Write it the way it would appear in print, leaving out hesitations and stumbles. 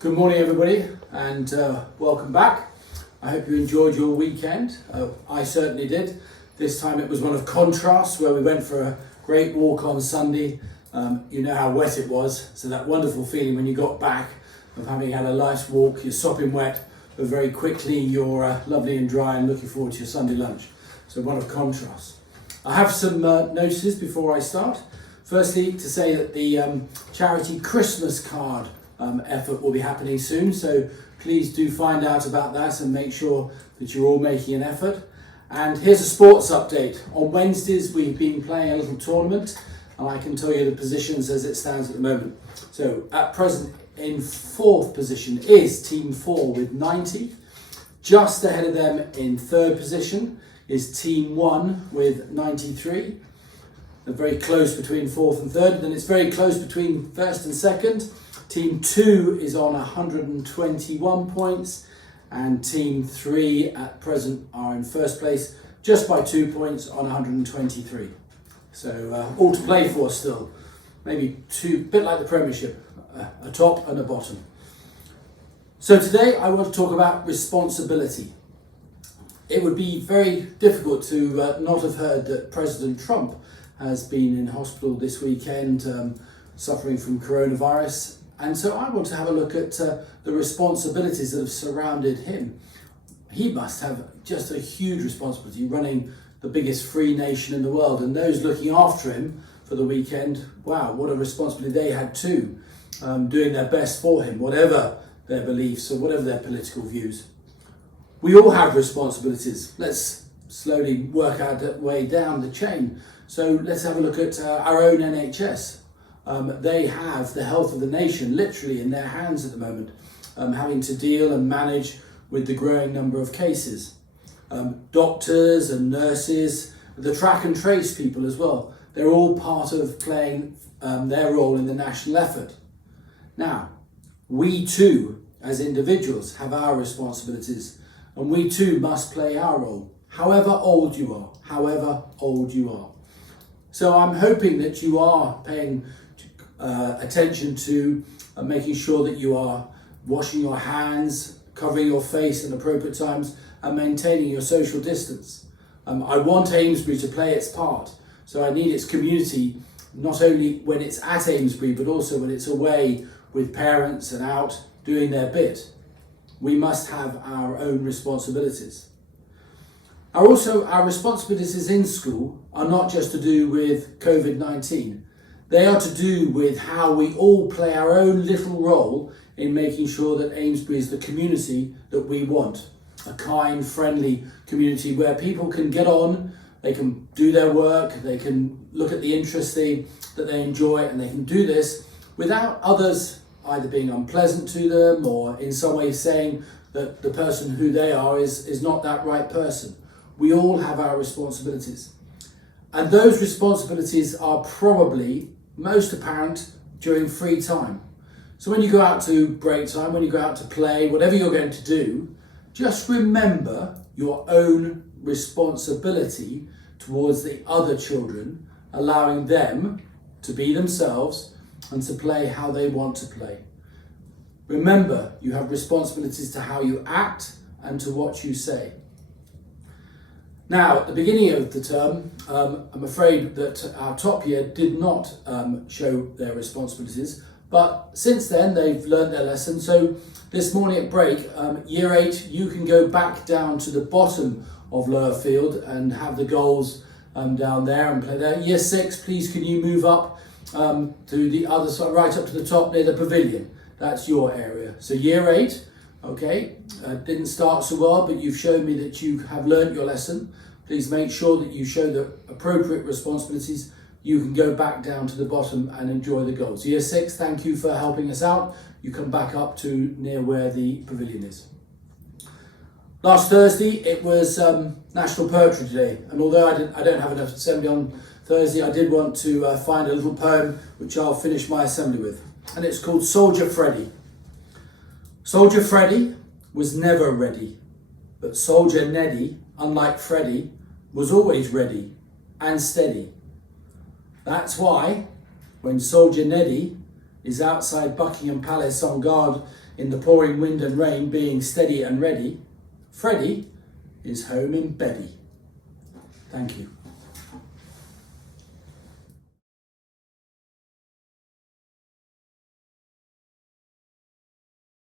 Good morning, everybody, and welcome back. I hope you enjoyed your weekend. I certainly did. This time it was one of contrasts, where we went for a great walk on Sunday. You know how wet it was, so that wonderful feeling when you got back of having had a nice walk, you're sopping wet, but very quickly you're lovely and dry and looking forward to your Sunday lunch. So one of contrasts. I have some notices before I start. Firstly, to say that the charity Christmas card effort will be happening soon, so please do find out about that and make sure that you're all making an effort. And here's a sports update. On Wednesdays we've been playing a little tournament, and I can tell you the positions as it stands at the moment. So at present in fourth position is Team 4 with 90. Just ahead of them in third position is Team 1 with 93. They're very close between fourth and third, and then it's very close between first and second. Team 2 is on 121 points, and Team 3 at present are in first place just by 2 points on 123. So all to play for still. Maybe two, bit like the Premiership, a top and a bottom. So today I want to talk about responsibility. It would be very difficult to not have heard that President Trump has been in hospital this weekend suffering from coronavirus. And so I want to have a look at the responsibilities that have surrounded him. He must have just a huge responsibility running the biggest free nation in the world, and those looking after him for the weekend, wow, what a responsibility they had too, doing their best for him, whatever their beliefs or whatever their political views. We all have responsibilities. Let's slowly work our way down the chain. So let's have a look at our own NHS. They have the health of the nation literally in their hands at the moment, having to deal and manage with the growing number of cases. Doctors and nurses, the track and trace people as well, they're all part of playing their role in the national effort. Now, we too, as individuals, have our responsibilities, and we too must play our role, however old you are, however old you are. So I'm hoping that you are paying attention to making sure that you are washing your hands, covering your face at appropriate times, and maintaining your social distance. I want Amesbury to play its part, so I need its community, not only when it's at Amesbury, but also when it's away with parents and out doing their bit. We must have our own responsibilities. Our responsibilities in school are not just to do with COVID-19. They are to do with how we all play our own little role in making sure that Amesbury is the community that we want. A kind, friendly community where people can get on, they can do their work, they can look at the interests that they enjoy, and they can do this without others either being unpleasant to them or in some way saying that the person who they are is not that right person. We all have our responsibilities. And those responsibilities are probably most apparent during free time. So when you go out to break time, when you go out to play, whatever you're going to do, just remember your own responsibility towards the other children, allowing them to be themselves and to play how they want to play. Remember, you have responsibilities to how you act and to what you say. Now, at the beginning of the term, I'm afraid that our top year did not show their responsibilities, but since then they've learned their lesson. So this morning at break, year 8, you can go back down to the bottom of Lower Field and have the goals down there and play there. Year 6, please can you move up to the other side, right up to the top near the pavilion. That's your area. So year 8, okay, didn't start so well, but you've shown me that you have learnt your lesson. Please make sure that you show the appropriate responsibilities. You can go back down to the bottom and enjoy the goals. Year 6, thank you for helping us out. You come back up to near where the pavilion is. Last Thursday, it was National Poetry Day, and although I don't have enough assembly on Thursday, I did want to find a little poem which I'll finish my assembly with, and it's called Soldier Freddy. Soldier Freddy was never ready, but Soldier Neddy, unlike Freddy, was always ready and steady. That's why, when Soldier Neddy is outside Buckingham Palace on guard in the pouring wind and rain, being steady and ready. Freddie is home in Beddy. Thank you.